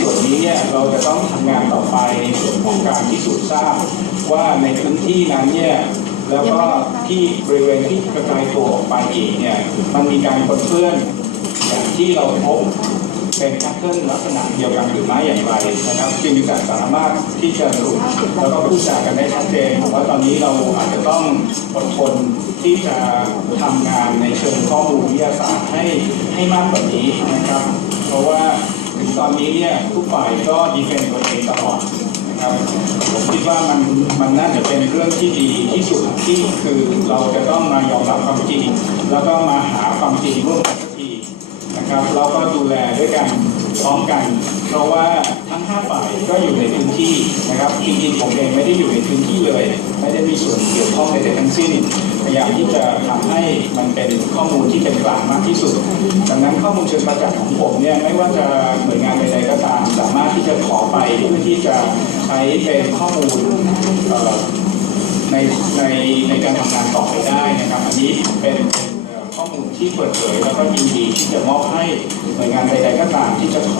ส่วนนี้เนี่ยเราจะต้องทำงานต่อไปในส่วนของการพิสูจน์ทราบว่าในพื้นที่นั้นเนี่ยแล้วก็ที่บริเวณที่กระจายตัวออกไปอีกเนี่ยมันมีการปนเปื้อนอย่างที่เราพบเป็นแพทเทิร์นลักษณะเดียวกันหรือไม่อย่างไรนะครับจึงจะสามารถที่จะสรุปแล้วก็พูดจากันได้ชัดเจนผมว่าตอนนี้เราอาจจะต้องอดทนที่จะทำงานในเชิงข้อมูลวิทยาศาสตร์ให้ให้มากกว่านี้นะครับ ตอนนี้เนี่ยทุกฝ่ายก็ดีเฟนต์ตัวเองตลอดนะครับผมคิดว่ามันมันน่าจะเป็นเรื่องที่ดีที่สุดที่คือเราจะต้องมายอมรับความจริง แล้วก็มาหาความจริงร่วมกันสักทีนะครับแล้วก็ดูแลด้วยกันพร้อมกัน เพราะว่าทั้งห้าฝ่ายก็อยู่ในพื้นที่นะครับจริงๆผมเองไม่ได้อยู่ในพื้นที่เลย ไม่ได้มีส่วนเกี่ยวข้องใดๆทั้งสิ้นพยายามที่จะทำให้มันเป็นข้อมูลที่เป็นกลางมากที่สุดดังนั้นข้อมูลเชิงประจักษ์ของผมเนี่ยไม่ว่าจะหน่วยงาน จะขอไปเพื่อที่จะใช้เป็นข้อมูลในในในการทำงานต่อไปได้นะครับ อันนี้เป็นข้อมูลที่เปิดเผยแล้วก็ยินดีที่จะมอบให้หน่วยงานใดๆก็ตามที่จะขอ